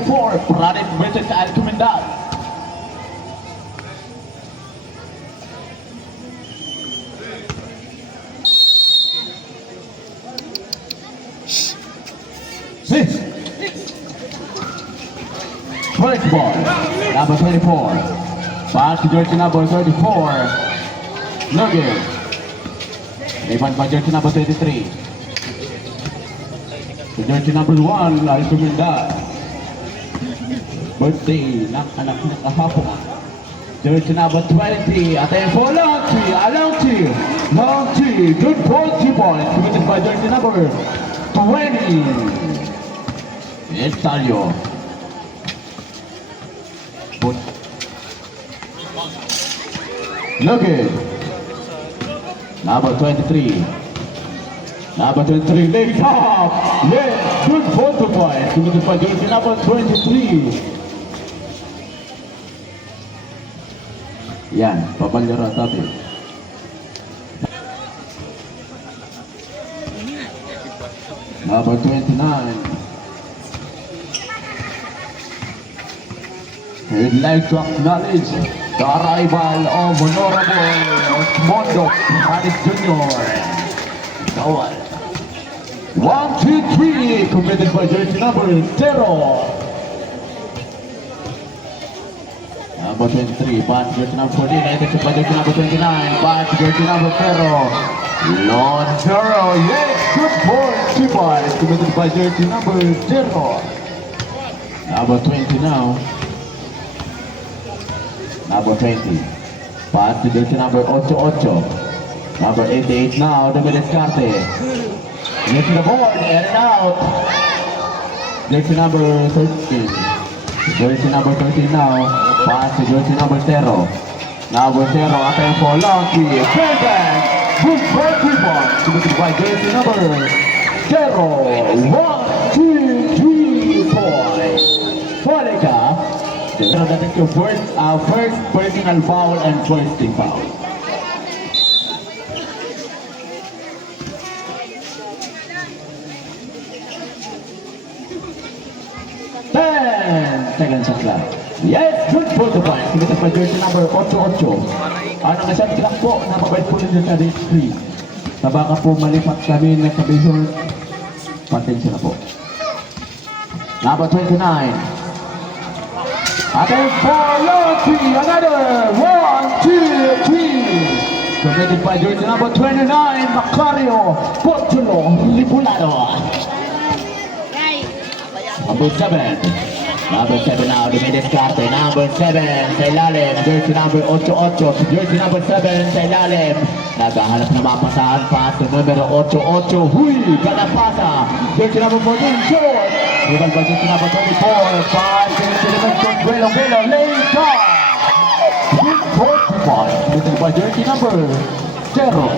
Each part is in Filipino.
4, Pradip versus Alcomendal. Six. First ball, number 24. Pass to jersey number 34. No good. Rebound by jersey number 23. To jersey number 1, Alcomendal. Birthday ng anak ng kahapon. Jersey number 20. Atay for Alonchi. Good ball, 2 points. Committed by jersey number 20. It's Talio. Look it. Number 23. Number 23, ladies up. Yes, good photo point. Committed by jersey number 23. Yan, papalyara tabi. Number 29. We'd like to acknowledge the arrival of Honorable Osmondo Panis Jr. Gawal. 1, 2, 3, committed by jersey number 0. Number 23, pass jersey number 14, identified by jersey number 29, pass jersey number 0. Lord Zero, yes, good ball, 2 points, committed by jersey number 0. Number 20 now. Number 20. Pass to jersey number 88. Number 88 now, the Descarte. Into the board, and out. Jersey number 13. Jersey number 13 now. Pass to jersey number 0. Number 0, attempting for long 3. Perfect. Good for 3 points. Committed by jersey number 0. 1, 2, 3 points. Polika. That is your first personal foul and first team foul. 10 seconds shot clock. Yes, good for the point. Committed by jersey number 88. Ano na shot clock po, napabait po ninyo sa screen. Na baka po malipat kami na kabihon. Patensya na po. Number 29. Attempt for Loki, another 1, 2, 3. Committed by jersey number 29, Macario Portulo Lipulado. Number 7. Number 7 now, the Descarte. Number 7, sa ilalim. Jersey number 88. Jersey number 7, sa ilalim. Naghahanap na mapasahan pa sa numero 88. Huy, kanapasa. Jersey number 14, short. Rival by jersey number 24. 5, jersey number 12, Velo, later. Good 45. Committed by jersey number 0.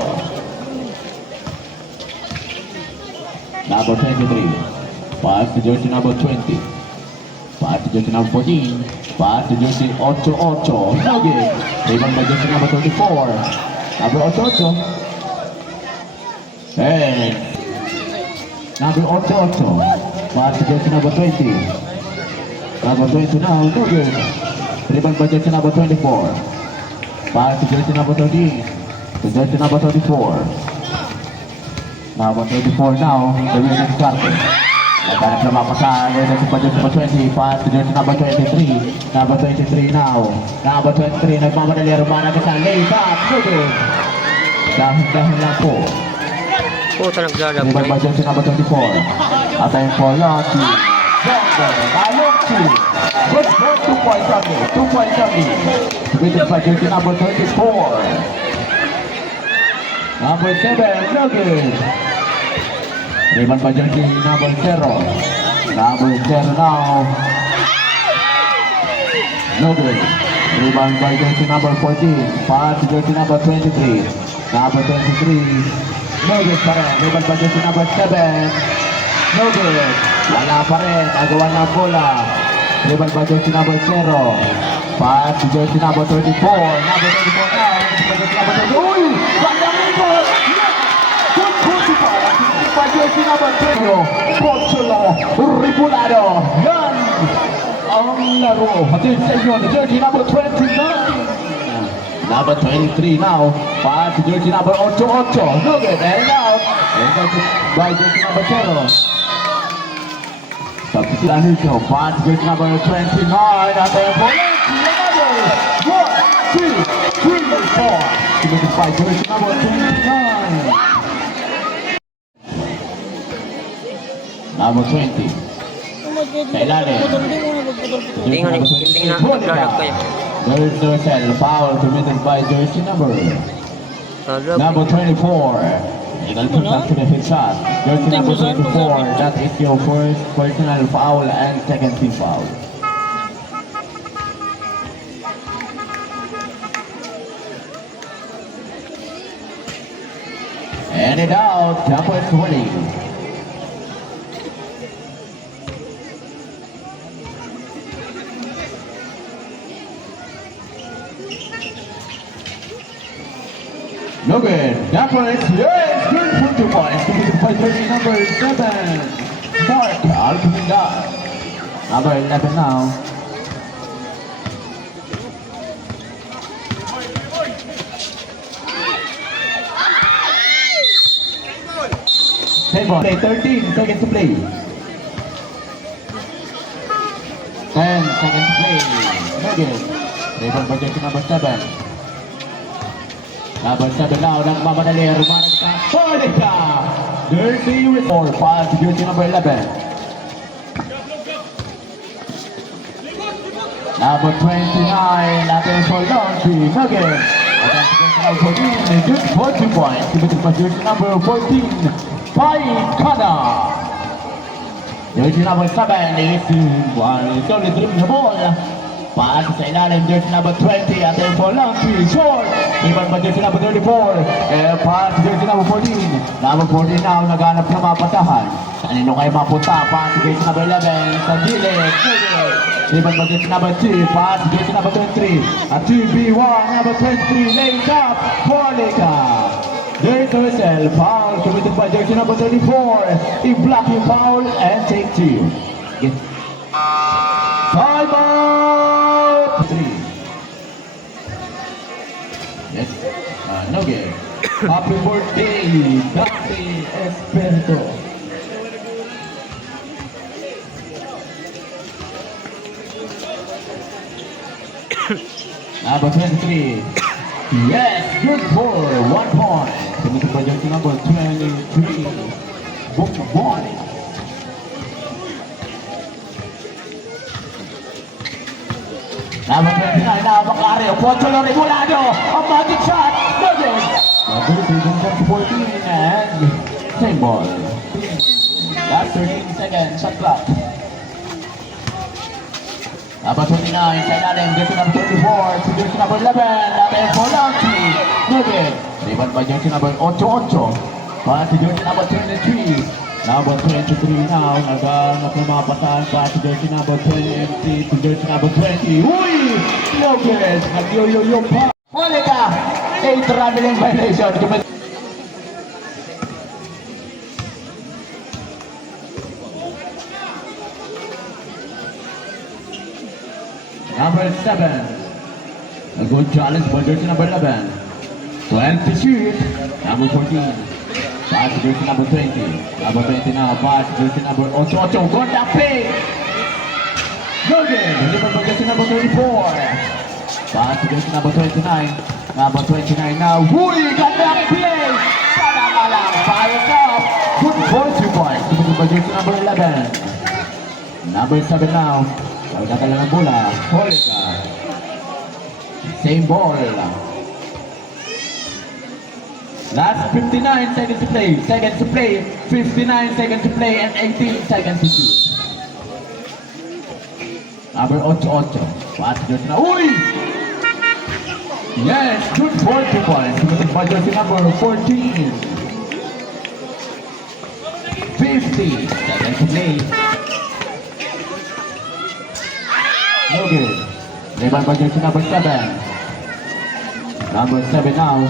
Number 23. Pass to jersey number 20. Pass to jersey number 14. Pass to jersey 88. Nugget. Rival by jersey number 24. Number 88. And number 88. Pass to jersey number 20. Number 20 now. Nugget. Rival by jersey number 24. Pass to jersey number 13. To jersey number 34. Number 34 now. The winning starter. Naghanap na mapasahan. Jersey number 20. Pass to jersey number 23. Number 23 now. Number 23. Nagmamadali. Romana Casal. Lays up. Nugget. Dahil lang po. Puta naglalab. Rival by jersey number 24. Atay for Loki. Loki. Good for 2 points on me. 2 points on me. Committed by jersey number 34. Number 7. Nugget. Rival by jersey number 0. Number 0 now. Nugget. Rival by jersey number 14. Pass to jersey number 23. Number 23. Nugget pa rin. Rival by jersey number 7. Nugget. Wala pa rin. Agawan ng bola. Rival by jersey number 0. Pass to jersey number 34. Number 34 now. Number 34. Uy! Gandang ito! Good crucified. By jersey number 20. Portulo Ripulado. Yan! laro. Hatid sa inyo ni jersey number 29. Number 23 now. Pass to jersey number 88. No good. And out. And that's by jersey number 0. Substitute Anito. Pass to jersey number 29. And then another 1, 2, 3, 4. Committed by jersey number 29. Number 20. Sa ilalim. Hindi nga, hindi na naglalab kayo. There's Rosel, foul committed by jersey number Naglalab. 24. Illegal contact to the hit shot. Jersey number 24. That is your first personal foul and second team foul. And it out, number 20. No good. That one is yes, good for 2 points. Committed by jersey number 7. Mark Alcomenda. Number 11 now. Same ball. Play 13 seconds to play. 10 seconds to play. No good. Rebound by jersey number 7. Number 7 now, nagmamadali, rumanag sa Polika! Jersey with 4, pass to jersey number 11. Number 29, natin for launching, again. Again, jersey number 14, good for 2 points. Committed by jersey number 14, Paikana. Jersey number 7 is only dribbling the ball. Pass sa ilalim, jersey number 20, atin for launching, short. Iban ba jersey number 34? Pass jersey number 14. Number 14 now, naghanap na mapatahan. Kanino kayo mapunta? Pass jersey number 11. Sa gilid. Iban ba jersey number 2? Pass jersey number 23. At 2B1, number 23, lays up. Polika. There's the whistle. Foul committed by jersey number 34. A blocking foul and take 2. Time out! 3. Yes, no game. Happy birthday, Dante Espirito. Number 23. Yes, good for 1 point. Committed by jersey number 23. Book boy. Number 29 na Macario, Pocholo Regulado, a magic shot, no good. Number 14 and same ball. Last 13 seconds, shot clock. Number 29, sa ilalim, jersey number 34, to jersey number 11, natin for Lanchi, no good. Rebound by jersey number 88, pass to jersey number 23. Number 23 now, naghanap ng mga pasahan pa si jersey number 20 to jersey number 20. Uy! No good! Nag-yo-yo-yo pa! Huli ka! A traveling violation. Number 7. A good challenge by jersey number 11. 20 shoot. Number 14. Pass to jersey number 20. Number 20 now. Pass to jersey number 88. Got that pick. No good. Delivered by jersey number 34. Pass to jersey number 29. Number 29 now. Huy! Got that play. Sana ka lang. Fires up. Good for 2 points. Delivered by jersey number 11. Number 7 now. Pagkata lang ang bola. Huli ka. Same ball. Last 59 seconds to play. 59 seconds to play and 18 seconds to shoot. Number 88. Pass jersey na. Uy! Yes, good for 2 points. Committed by jersey number 14. 50 seconds to play. No good. Rebound by jersey number 7. Number 7 now.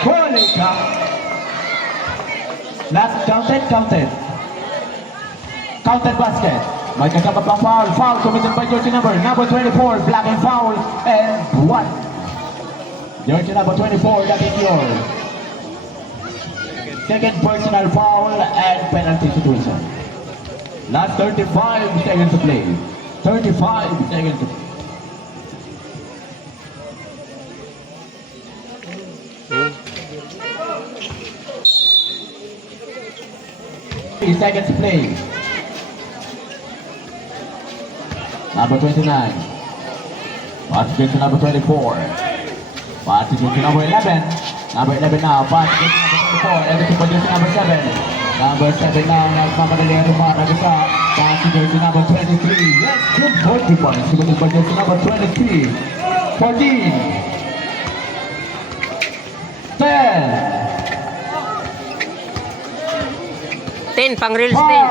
Polika. Last counted. Counted basket. May kasama pang foul. Foul committed by jersey number 24. Black and foul. And 1. Jersey number 24, that is yours. Second personal foul and penalty situation. Last 35 seconds to play. 35 seconds to play. 3 seconds to play. Number 29. Pass to number 24. Pass to number 11. Number 11 now. Pass to number 24. Everything for jersey number 7. Number 7 now. Nagmamadali ang tumarag sa pass to jersey number 23. Yes, good 40 points. Sumunod for jersey number 23. 14. 10. 10, pang real 5. stay.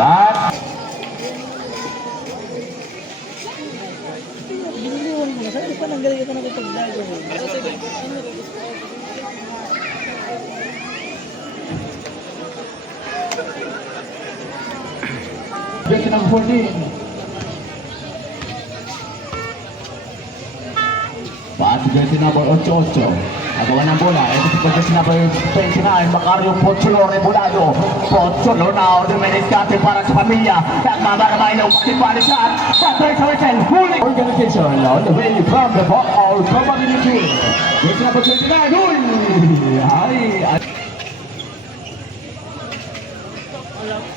That Biniliwan ko na. Sabi pa nang galing ito na kapag-dago. jersey number 14. Pass jersey number 88. Nagawa ng bola. Ito si jersey number 29. Macario Pocholo Rebulado. Pocholo now. Dumenes Kate para sa pamilya. Nagmamaramay ng pati shot. Patay sa whistle. Huling organization on the way from the ball. Probability. Jersey number 29. Uy! Ay!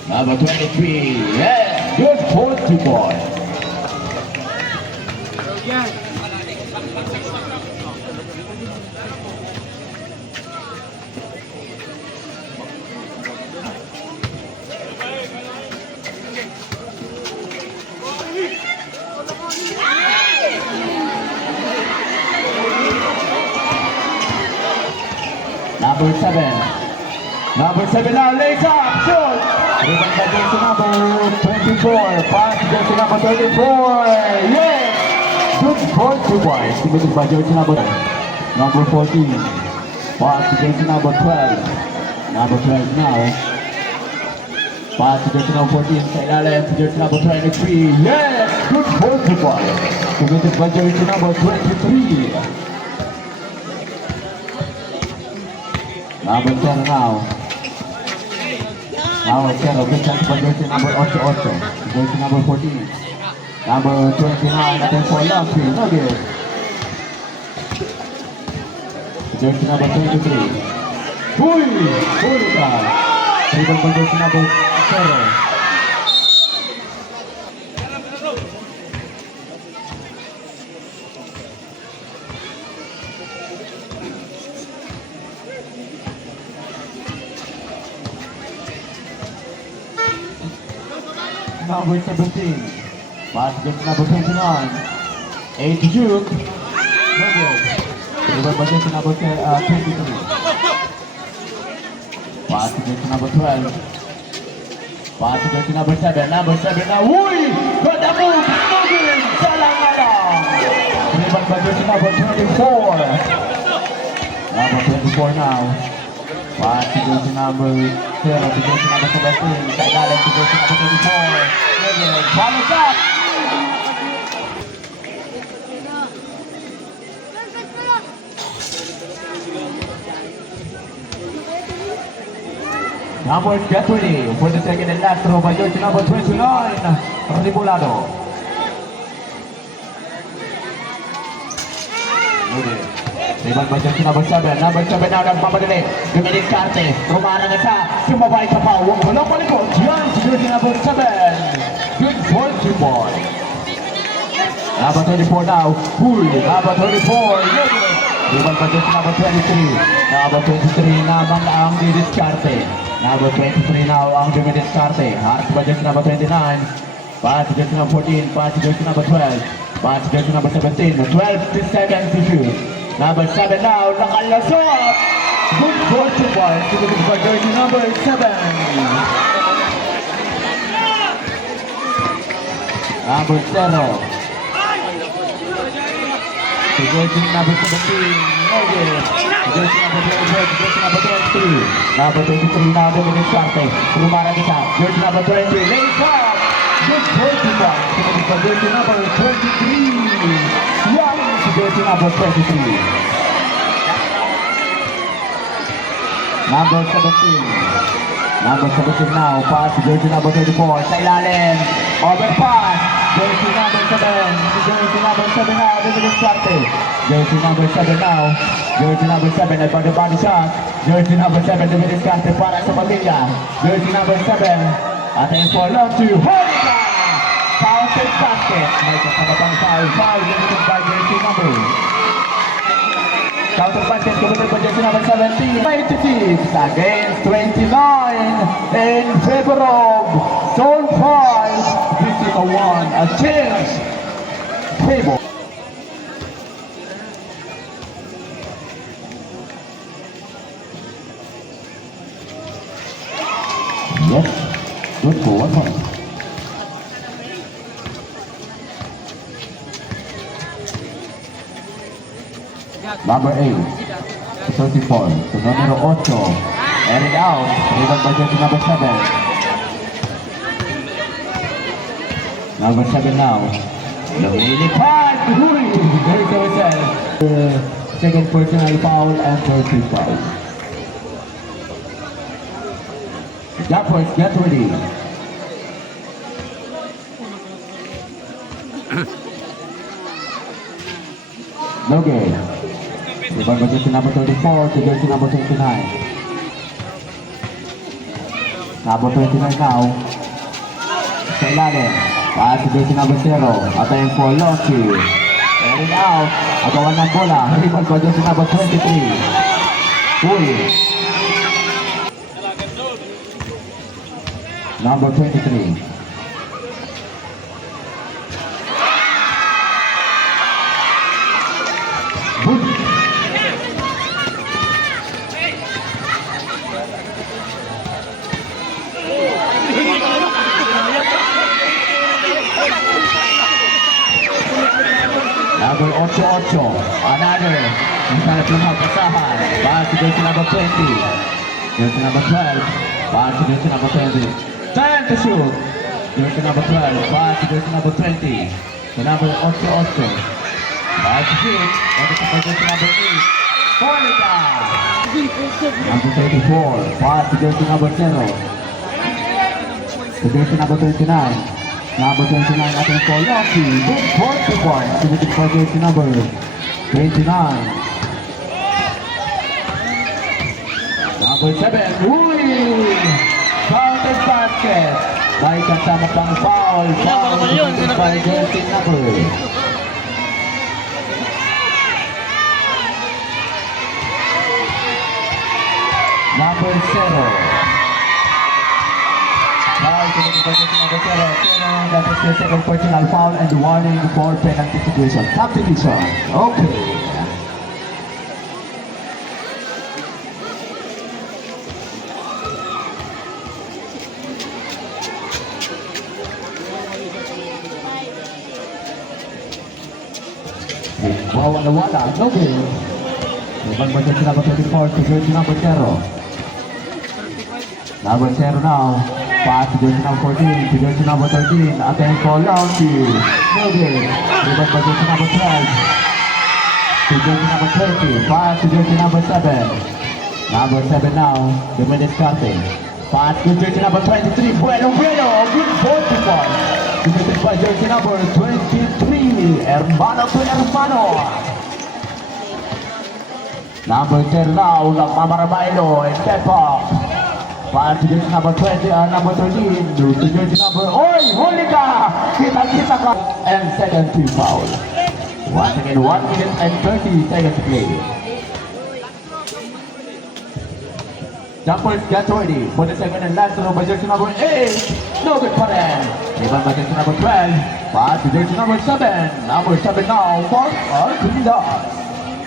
Number 23. Yes! Good 40 points. Number 7. Number 7 now, lays up, shoot! Rebound by jersey number 24. Pass to jersey number 34. Yes! Good 40 points. Committed by jersey number 14. Pass to jersey number 12. Number 12 now. Pass to jersey number 14. Sa ilalim to jersey number 23. Yes! Good 40 points. Committed by jersey number 23. Number 10 now. Number 10, good chance by jersey number 88. Jersey number 14. Number 29, natin for long three. No good. Jersey number 23. Huy! Huli ka. Dribble by jersey number 0. Number 17. Pass gets number 29. 8 to shoot. No good. Dribble by jersey number 23. Pass gets number 12. Pass gets number 7. Number 7 now. Uy! Good the move. No good. Salang alang. Dribble by jersey number 24. Number 24 now. Pass to jersey number 0 to jersey number 17. Kailangan to jersey number 24. Follows up. Numbers get ready for the second and last throw by jersey number 29, Rebulado. Okay. Rebound by jersey number 7. Number 7 now nagpapadali. Dumilis Karte. Rumarang isa. Sumabay ka pa. Walang palikot. Yan si jersey number 7. Good 40 points. Number 24 now. Huy. Number 24. Rebound by jersey number 23. Number 23 naman ang didiskarte. Number 23 now ang dumidiskarte. Harap by jersey number 29. Pass to jersey number 14. Pass to jersey number 12. Pass to jersey number 17. 12 seconds to shoot. Number 7 now, nakalasot! Good 40 points to the jersey number 7. Number 0. To jersey number 17, no good. Jersey number 20, jersey number 22. Number 23 now, Dominic Duarte. Rumarang isa. Jersey number 20, lays up. Good goalkeeper. Sumunod sa jersey number 23. Yan si jersey number 23. Number 17. Number 17 now, pass to jersey number 34, sa ilalim, overpass, jersey number 7, jersey number 7 now, Dominic Duarte, jersey number 7 now, jersey number 7, body shot, jersey number 7, Dominic Duarte para sa pamilya, jersey number 7, at ayun po, long to Holika, counted basket, may kasama pang foul, limited by jersey number. Counter basket committed by jersey number 17, 96 against 29 in favor of Zone 5. This is a change table. Yes, good for 1 point. Number 8, 34, to numero 8, air it out, rebound by jersey number 7. Number 7 now, lumilipad, very so well. Second personal foul and third free foul. Jumpers, get ready. No game. Rebound by jersey number 34 to jersey number 29. Number 29 now. Sa ilalim. Pass to jersey number 0. Atayin po Loki. Air it out. Agawan ng bola. Rebound by jersey number 23. Uy. Number 23. Number 88, another, ang sarap ng hapasahan, pass to jersey number 20, jersey number 12, pass to jersey number 20, time to shoot, jersey number 12, pass to jersey number 20, to number 88, pass to shoot, jersey number 8, Holika, number 34, pass to jersey number 0, to jersey number 29, number 29 ating for Loki, good 40 points, submitted for jersey number 29. Number 7, uy! Counted basket, may kasama pang foul, submitted by jersey number. Number 0. Foul committed by jersey number 0. That is the second personal foul and warning for penalty situation. Substitution. Okay. Wow, wala. No game. Ibang ba jersey number 24 to jersey number 0. Number 0 now. Pass to jersey number 14 to jersey number 13. Attempt for Loki. No game. Ibang ba jersey number 12 to jersey number 20. Pass to jersey number 7. Number 7 now. Dominic Duarte. Pass to jersey number 23. Bueno. Good 44. Committed by jersey number 23. Hermano to Hermano. Number 10 now. Nagmamaramaylo. Step up. Pass to jersey number 20, number 13, to jersey number, oy, Holika! Kita ka! And second team foul. Once again, 1 minute and 30 seconds to play. Jumpers get ready for the second and last row by jersey number 8. No good for them. Rebound by jersey number 12. Pass to jersey number 7. Number 7 now for Arquillas.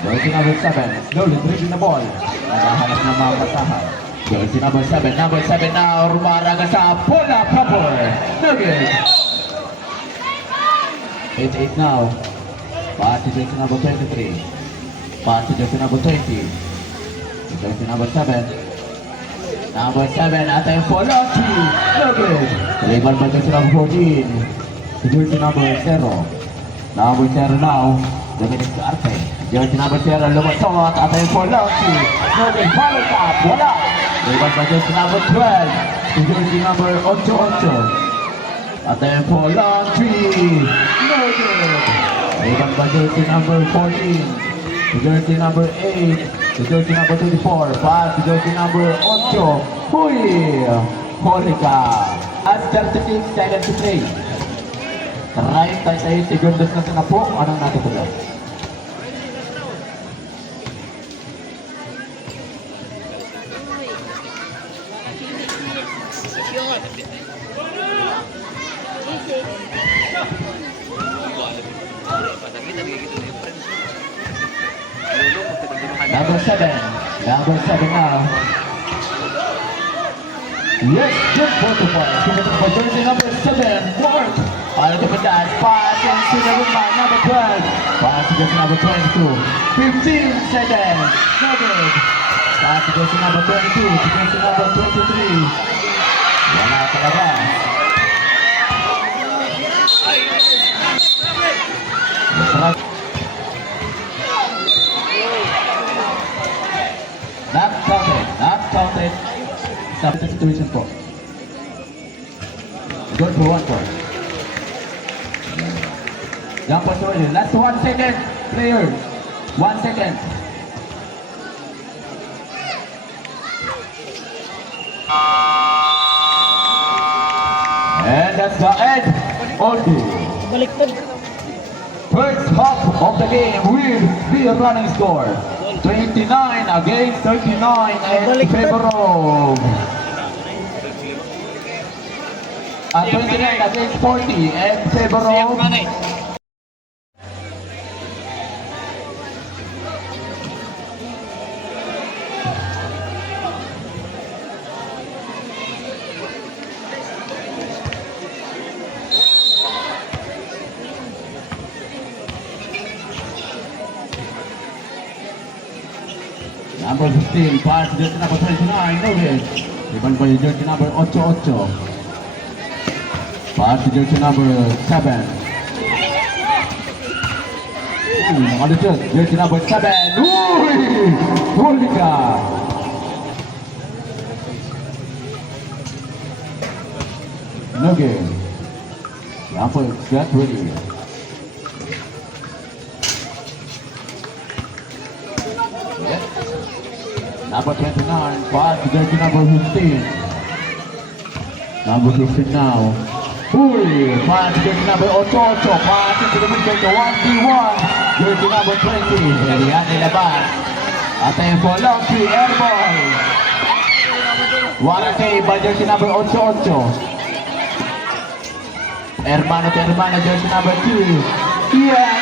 Jersey number 7, slowly dribbling the ball. Naghahanap ng mga kasahan. Jersey number 7 now, rumaraga sa bola proper. No good. 8-8 now. Pass to jersey number 23. Pass to jersey number 20. Jersey number 7. Number 7, atay Polochi. No good. Rebound by jersey number 14. Jersey number 0. Number 0 now. Dominic Arte. Jersey number 0, lumasot. Atay Polochi. No good. Follow up. Wala. Rebound by jersey number 12. Jersey number 88. Atay Polochi. No good. Rebound by jersey number 14. Jersey number 8. Jersey number 24. Pass to jersey number 8. Huy! Holika. At 36 seconds to play. 36 segundos na na po. Anong natutunan? Number 7. Number 7 now. Yes, good photo point. For jersey number 7, Mark. Out of the pass, pass, and to the rebound, number 12. Pass to jersey number 22. 15 seconds. No good. Pass to jersey number 22. To jersey number 23. Wala talaga. Not counted. Not counted. Substitution po. Good for 1 point. Young Pastor, last 1 second, players. 1 second. And that's the end of the Baliktad. first half of the game will be a running score. 29 against 39 in favor of 29 against 40 in favor of number 15, pass to jersey number 29, no good. Rebound by jersey number 88. Pass to jersey number 7. Nakalisot, jersey number 7. Uy! Huli ka! No good. Number get ready. Number 29, pass to jersey number 15. Number 15 now. Uy! Pass to jersey number 88. Pass into the middle to 1v1. Jersey number 20. Elian nilabas. At ayun po, long 3, air ball. Wala kay by jersey number 88. Hermano to hermano, jersey number 2. Yeah!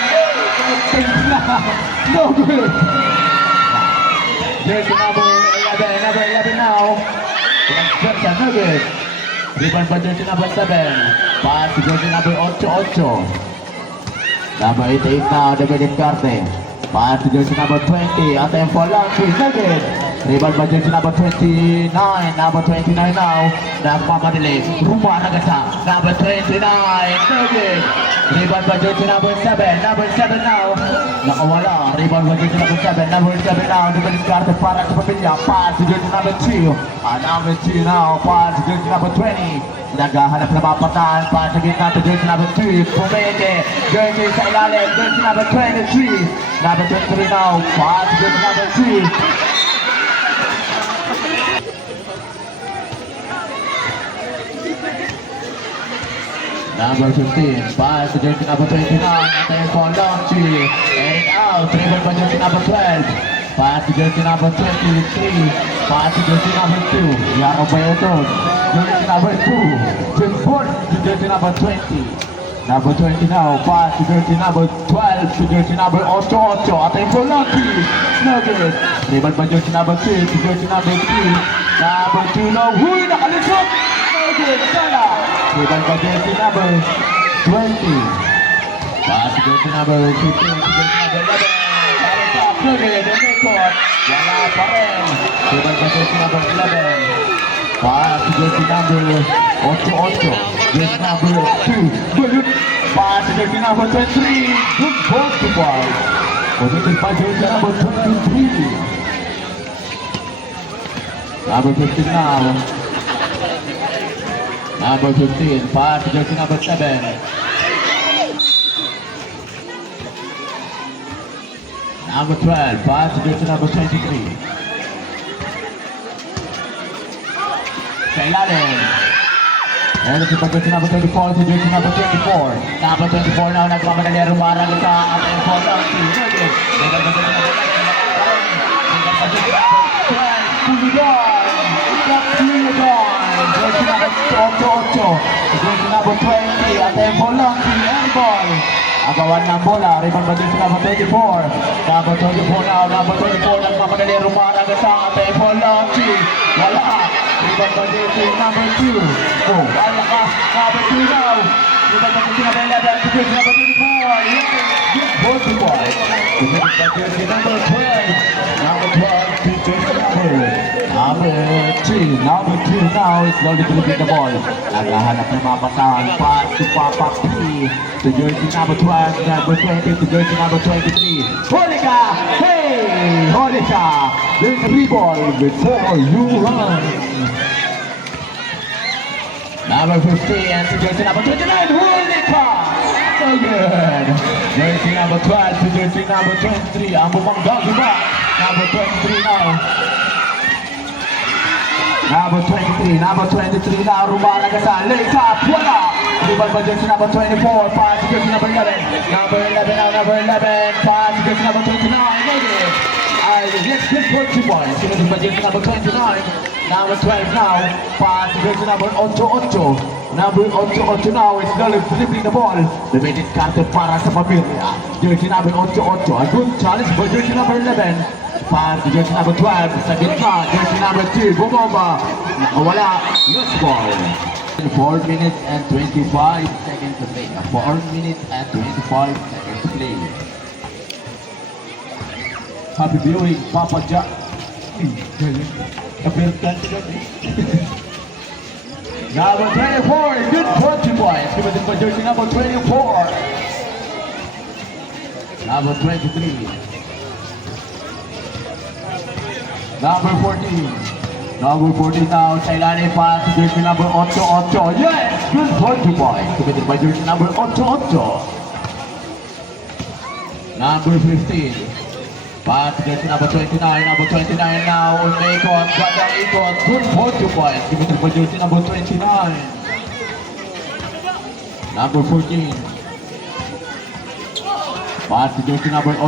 No good! Jersey number 11 now. Transfer no good. Rebound by jersey number 7. Pass to jersey number 88. Number 88 now, Dominic Carte. Pass to jersey number 20. At ayun po, long 3, no good. Rebound by jersey number 29. Number 29 now. Nagpamadali. Rumaragasa. Number 29. No good. Rebound by jersey number 7. Number 7 now. Nakawala. Rebound by jersey number 7. Number 7 now. Dominic Carte para sa pamilya. Pass to jersey number 2. Number 2 now. Pass to jersey number 20. Naghahanap na mapatan. Pass to gitna to jersey number 2. Pumende. Jersey sa ilalim. Jersey number 23. Number 23 now. Pass to jersey number 2. Number 15, pass to jersey number 29, at ayun po ang long 3, and out, dribble by jersey number 12, pass to jersey number 23, pass to jersey number 2, Yaro Bayoton, jersey number 2, Jimport to jersey number 20, number 20 now, pass to jersey number 12, to jersey number 88, at ayun po long 3, no good, dribble by jersey number 2, to jersey number 3, number 2 now, huy, nakalisot, no good, sana, rebound by jersey number 20. Pass to jersey number 15 to jersey number 11. Para sa Florida, the record. Wala pa rin. Rebound by jersey number 11. Pass to jersey number 8. Jersey number 2. Good. Pass to jersey number 23. Good ball to ball. Position by jersey number 23. Number 15 now. Number 15. Pass to jersey number 7. Number 12, pass to jersey number 23. Kailanin. And it's the jersey number 24 to jersey number 24. Number 24 now, nagmamadali ang rumarang sa ating photo. Jersey number 8. Jersey number 20, ating Volante, airball. Agawan ng bola, rebound by jersey number 24. Number 24 now, number 24, nagmamadali rumarang sa ating Volante. Wala. Rebound by jersey number 2. Oh, wala ka. Number 2 now. Rebound by jersey number 11 to jersey number 24. Yes, good ball to boy. Rebound by jersey number 12. Number 12 to jersey number 3. Number 2 now is slowly delivering the ball. Naghahanap ng mga pasahan. Pass to Papa P. To jersey number 12, number 20 to jersey number 23. Holika! Hey! Holika! There's a ball before you run. Number 15 to jersey number 29. Holika! So good. Jersey number 12 to jersey number 23. Ang bumanggang iba. Number 23 now. Number 23 na rumalaga sa lace up, wala! Rebound by jersey number 24, pass to jersey number 11. Number 11 now, number 11, pass to jersey number 29, negative. Let's get 40 points. Rebound by jersey number 29. Number 12 now, pass to jersey number 8. Number 8 now is Lolo flipping the ball. The bait is counted para sa pamilya. Jersey number 8. A good challenge by jersey number 11. Pass to jersey number 12. Sa gitna, jersey number 2. Bumaba. Nakawala. Loose ball. 4 minutes and 25 seconds to play. 4 minutes and 25 seconds to play. Happy viewing, Papa Jack. Number 24, good 40 points. Give it for jersey number 24. Number 23. Number 14. Number 14 now, Sailani pass to jersey number 8. Yes, good 40 points. Committed by jersey number 8. Number 15. Pass to jersey number 29. Number 29 now, Ulmekon, Ganda Ikon, good 40 points. Committed by jersey number 29. Number 14. Pass to jersey number 8.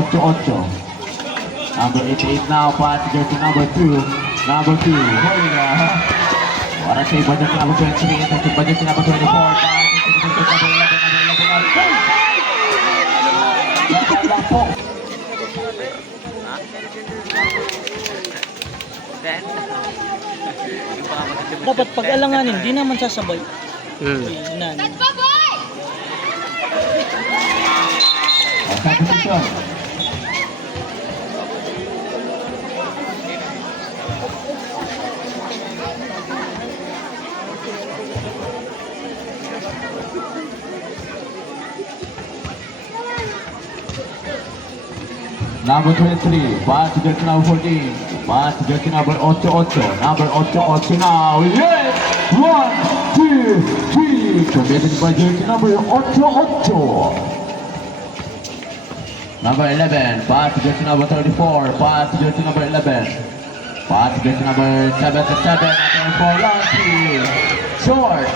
Number 88 now, pass to jersey number 2. Number 2, Holika. What a save by jersey number 23, and by jersey number 24. Pass to jersey number 11. Dapat pag-alanganin, di naman sasabay. Inan. Substitution. Number 23, pass to jersey number 14. Pass to jersey number 8. Number 8 now. Yes! 1, 2, 3. Committed by jersey number 8. Number 11, pass to jersey number 34. Pass to jersey number 11. Pass to jersey number 77. And for Lancy. Short.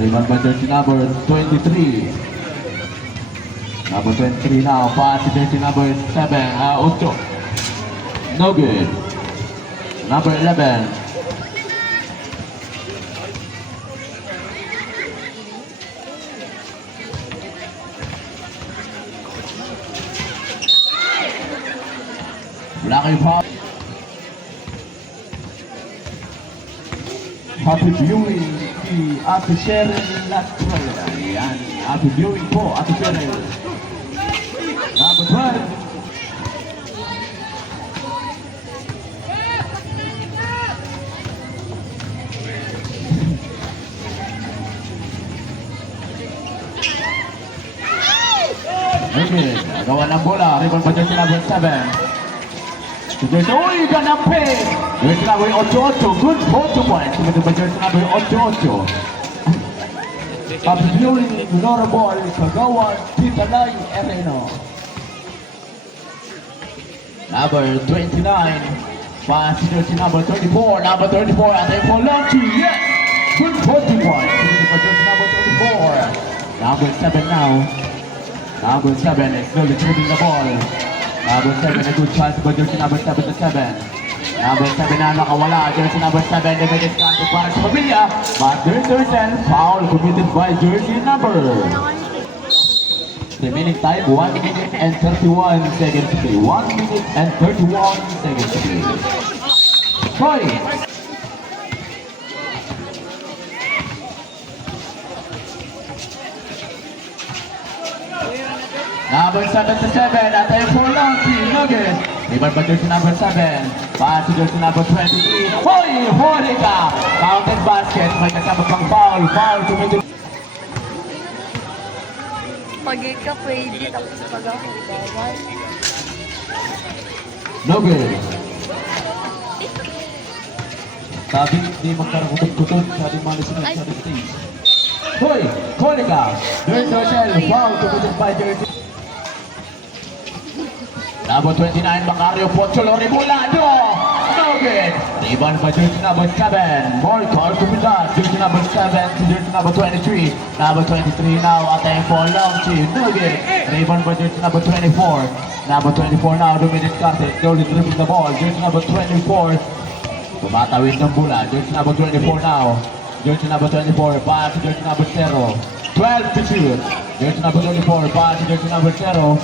Rebound by jersey number 23. Number 23 now, pass to jersey number 7, 8. No good. Number 11. Black and pop. Happy viewing si Ate Cheryl Latrell. Ayan, happy viewing po, Ate Cheryl. Number 12. Nugin, nagawa ng bola. Rebound pa jersey number 7. Uy, ganampi! Jersey number 88. Good ball to point. Tumito pa jersey number 88. Pabiyuling Norabol, Kagawan, Titalay, Ereno. Number 29. Pass jersey number 34. Number 34, ating for Lucky. Yes! Good ball to point. Tumito pa jersey number 34. Number 7 now. Number 7 is slowly dribbling the ball. Number 7, a good chance for jersey number 77. Number 7 na nakawala. Jersey number 7, the biggest contest para sa pamilya. But there's a foul committed by jersey number. Remaining time, 1 minute and 31 seconds to play. 1 minute and 31 seconds to play. Troy! Number 77, at tayo for Lucky, Nugget. Rebound pa jersey number 7. Pass to jersey number 23. Hoy! Huli ka! Counted basket. May kasama pang foul. Foul committed. Pag ka pwede, tapos pag ako bawal. Nugget. Sabi hindi magkaroon-kutod sa ating mga listeners sa stage. Hoy! Huli ka! Jersey Rosel. Foul committed by jersey. Number 29, Macario Pocholo Rimulado. No good. Rebound by jersey number 7. More call to Pilas. Jersey number 7 to jersey number 23. Number 23 now attacking for Longchi. No good. Rebound by jersey number 24. Number 24 now Dominic Carte. Slowly dribbling the ball. Jersey number 24. Tumatawid ng bola. Jersey number 24 now. Jersey number 24. Pass to jersey number 0. 12 to shoot. Jersey number 24. Pass to jersey number 0.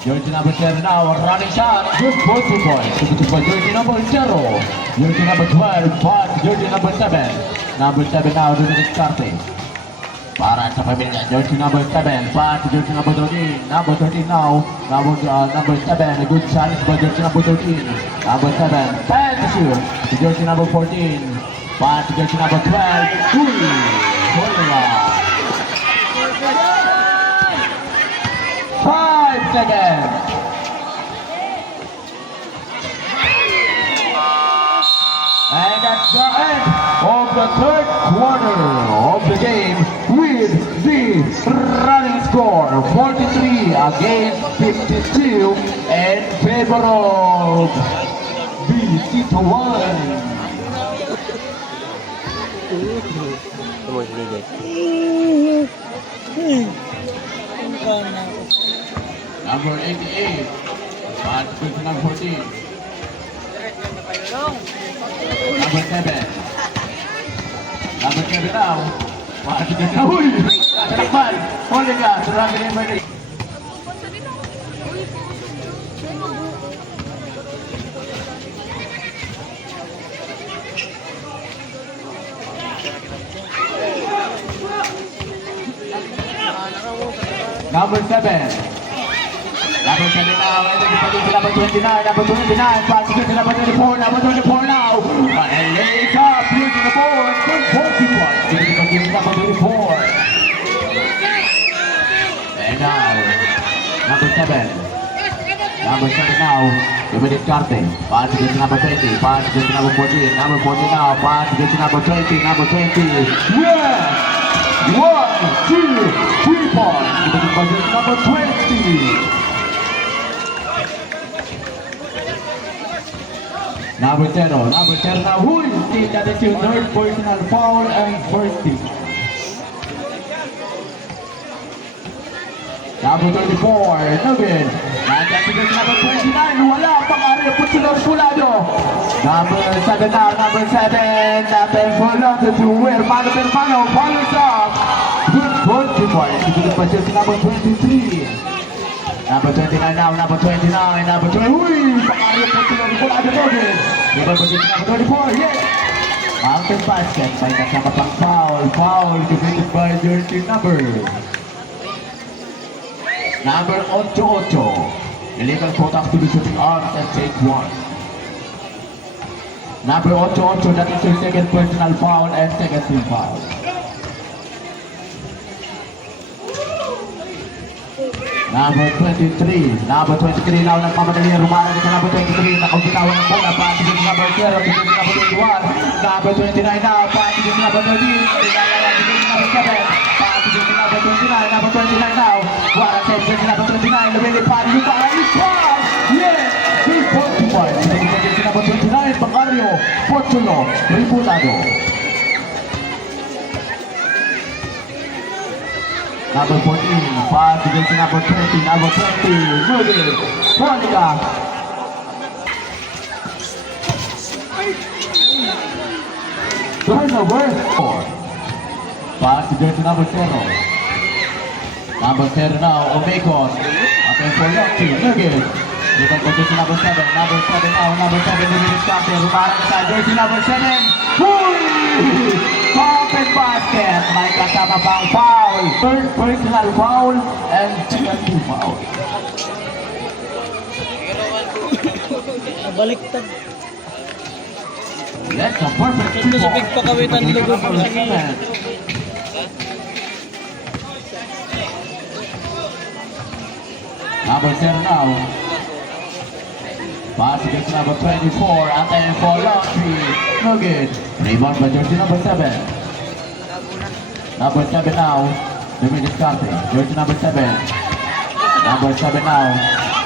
Jersey number 7 now, running shot, good ball to point. Ito pa jersey number 0. Jersey number 12, pass, jersey number 7. Number 7 now, Dominic Carte. Para sa pamilya, jersey number 7, pass, jersey number 13. Number 13 now, number 7, a good challenge by jersey number 13. Number 7, 10 to shoot. Jersey number 14, pass, jersey number 12. Uy! Hola! 5 seconds. And that's the end of the third quarter of the game with the running score 43 against 52 in favor of BC1. Number 88, pass to number 14. Number 7. Number 7 now. Pass to number 9. Uy! Tatakpan! Huli ka! Surami na yung mali. Number 7. Number 7 now, and then the number 29, number 29, pass to the number 24, number 24 now. And lays up, using the board, good ball point. Give it number 24. And now, number 7. Number 7 now, Dominic Carte. Pass to the number 20, pass to the number 14, number 14 now, pass to the number 20, number 20. Yes! 1, 2, 3 points. Give it number 20. Number 0 now, who is the that is your third personal foul and first team. Number 24, no good. And that's against number 29, wala pang area po sila Pulado. Number 7 now, number 7, natin Pulado to where Mano Perfano follows up. Good goal to point. Good punches number 23. Number 29 now, number 29, number 20. Uy! Pang-area po sila Pulado no good. Number 24, yes! Mountain basket, may kasama pang foul. Foul committed by jersey number 88. Illegal contact to the shooting arms and take 1. Number 88, that is your second personal foul and second team foul. Number 23 now nagmamadali ang Romano dito number 23 nakabitawan ng bola pass to number 0 to number 21 number 29 now pass to number 13 number 7 pass to number 29 number 29 now what a save to number 29 really pass to yes 3.5 number 29 Baccario Pochulo Ribulado number 14, pass against number 20, Nugget, Monica. Turnover 4. Pass against number 0. Number 0 now, Omekon. Okay, for Loki, Nugget. Dito po to number 7. Number 7 now, number 7, Nugget Scotty. Rumarang sa jersey number 7. Woo! Pocket basket, may kasama pang foul. Third personal foul and second team foul. Baliktad. That's a perfect Ito sa pagpakawitan lugod ng number 7 now. Pass against number 24, and then for Lucky. No good. Rebound by jersey number 7. Number 7 now. Dominic Carte. Jersey number 7. Number 7 now.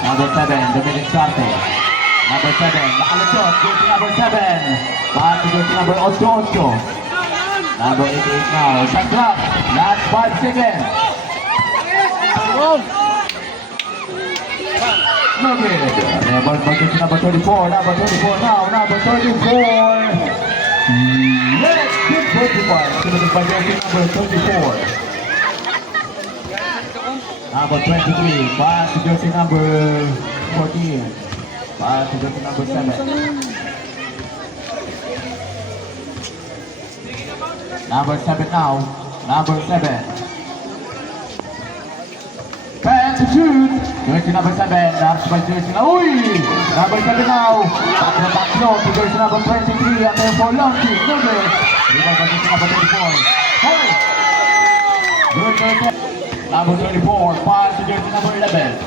Number 7, Dominic Carte. Number 7, nakalusot. Jersey number 7. Pass to jersey number 88. Number 88 now. Shot clock. Last 5 seconds. No good. Number 34. Number 34 now. Number 34. Yes, good 35. Committed by jersey number 34. Number 23. Pass to jersey number 14. Pass to jersey number 7. Number 7 now. Number 7. Pass to shoot. Jersey number 7. That's by jersey now. Uy! Number 7 now. Back to jersey number 23. And then for Lucky. No good. Rebound by jersey number 24. Hey! Good jersey. Number 24. Pass to jersey number 11.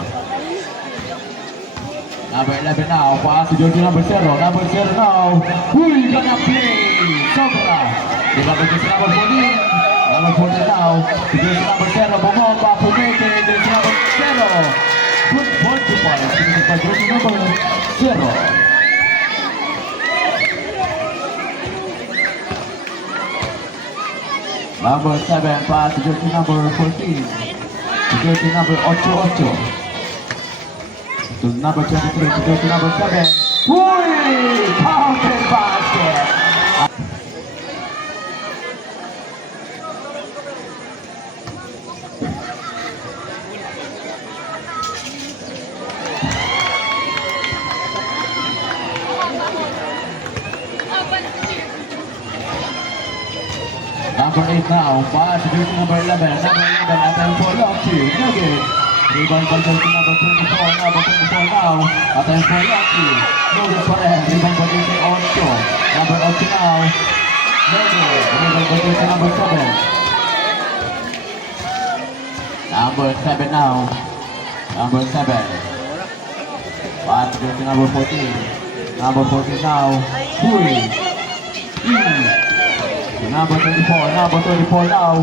Number 11 now. Pass to jersey number 0. Number 0 now. Uy! Gonna play. Sobra. Rebound by jersey number 14. Number 14 now. Jersey number 0. Bumomba. Pumeke. Jersey number 0. Good point to fire. Jersey number 0. Number 7, pass to jersey number 14. To jersey number 88. To number 23, to jersey number 7. Uy! Counted basket! Number 8 now, pass to jersey number 11. Number 11, and then for Lucky. Nugget. Rebound by jersey number 24. Number 24 now. And then for Lucky. Nugget pa rin. Rebound by jersey 8. Number 8 now. Nugget. Rebound by jersey number 7. Number 7 now. Number 7. Pass to jersey number 14. Number 14 now. Huy. Number 24 now.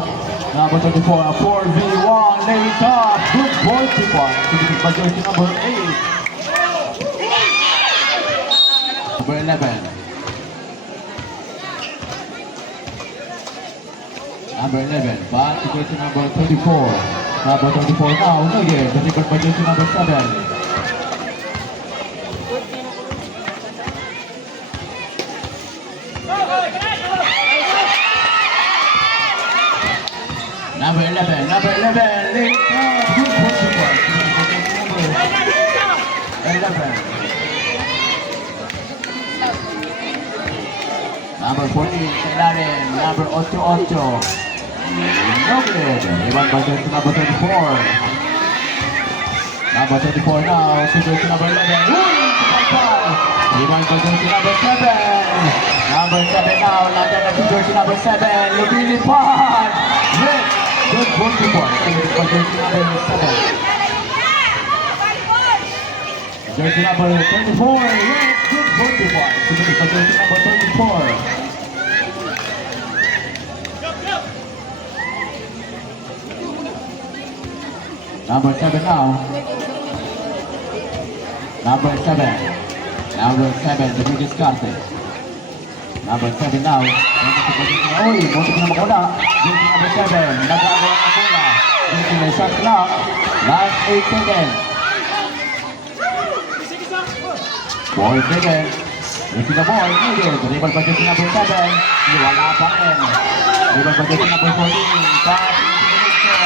Number 24, a 4v1, lays up. Good ball to one. Committed by jersey number 8. Number 11. Number 11, pass to jersey number 24. Number 24 now, Nugget. Delivered by jersey number 7. Number 11, lays up. Good ball to one. Number 11. Number 14, Kailarin. Number 88. Nugget. Rebound by jersey number 34. Number 34 now. To jersey number 11. Rebound by jersey number 7. Number 7 now. London to jersey number 7. Lumilipad. Yes. Good ball to one. By jersey number 7. Jersey number 24, yes, good 41. Submitted by jersey number 24. Number 7 now. Number 7. Number 7, the biggest carte. Number 7 now. Uy, muntik na makuna. Jersey number 7, nagagawa ng bola. Jersey may shot clock. Last 8 seconds. 4 seconds. Jersey the ball, needed. Dribble by jersey number 7. Wala pa rin. Dribble by jersey number 14. Pass into the mixer.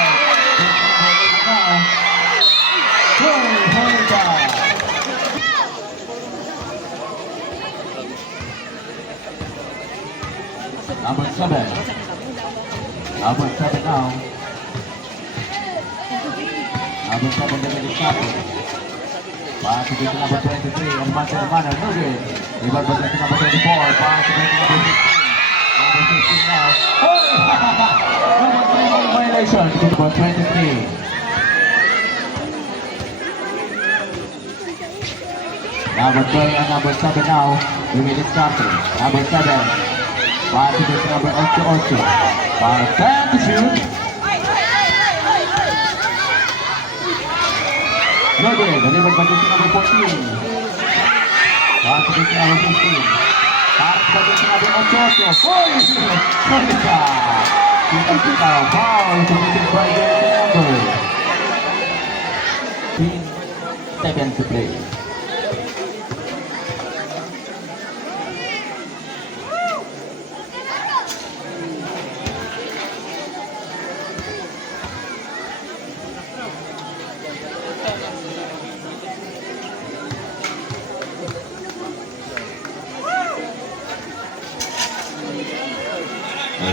Number 7. Number 7 now. Number 7 the biggest carte. Pass to jersey number 23. And Manchester Manor, no good. Dribble by jersey number 24. Pass to jersey number 15. Number 15 now. Number 3 violation. Number 23. Number 12 and number 7 now. We will start it. Number 7. Pass to jersey number 8. Pass to shoot. No good. Delivered by jersey number 14. Pass to jersey number 15. Pass by jersey number 8. Monica. Kita foul committed by jersey number 15 seconds to play.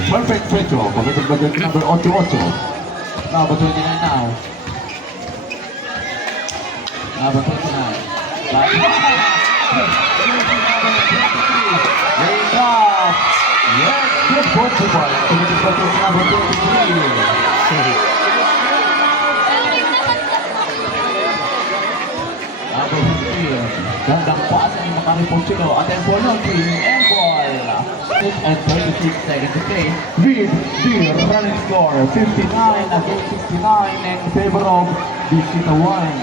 Perfect free throw, committed by jersey number 8. Number 29 now. Number 29. Raise up. Yes, good football. Committed by jersey number 23. Number 15. Gandang pasa ni Makari Pochino. At ang penalty and ball. 6 and 36 seconds to play. With the running score 59 against 69 in favor of Visita Wine.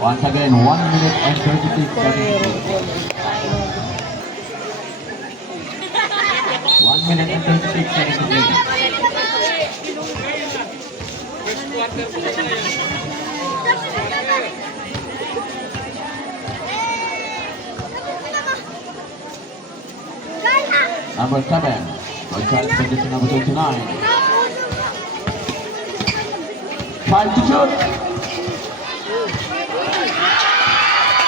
Once again, 1 minute and 36 seconds. 1 minute and 36 seconds to play. Number 7, position number 29. 5 to shoot.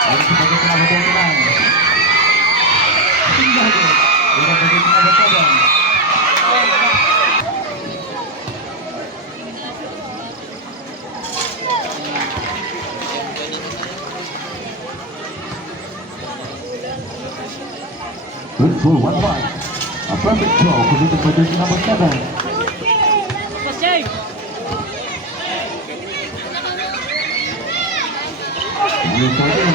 Position number 29. Position number 7. Good for 1 point. A perfect throw committed by jersey number 7. Number 14,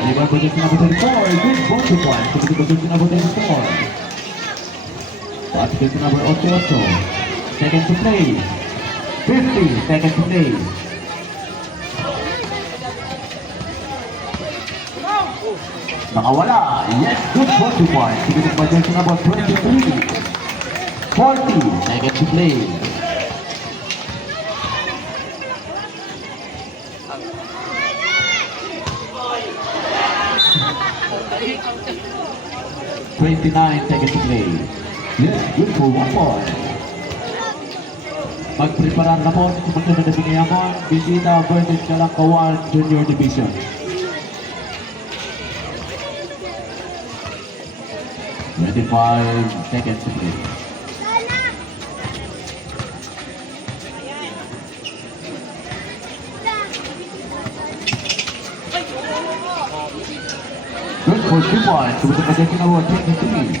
Delivered by jersey number 34. Good bonus point committed by jersey number 34. Pass to jersey number 8. Second to play. 50 seconds to play. Nakawala. Yes, good bonus point committed by jersey number 23. 40 seconds to play. Seconds to play. Yes, good for 1 point. Magpreparar na po sa sumunod na biniyamon, Bisita versus Kalangkawan Junior Division. Seconds to play. Good for 2 points. With the position number 23.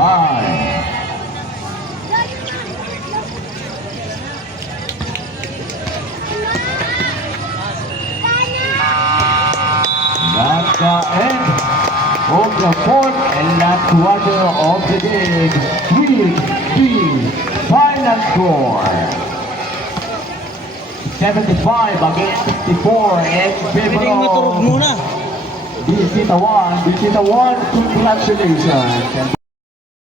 75. That's the end of the fourth and last quarter of the game with the final score 75 against 64 in favor Pwedeng maturog of muna. Bisita 1. Bisita 1, congratulations.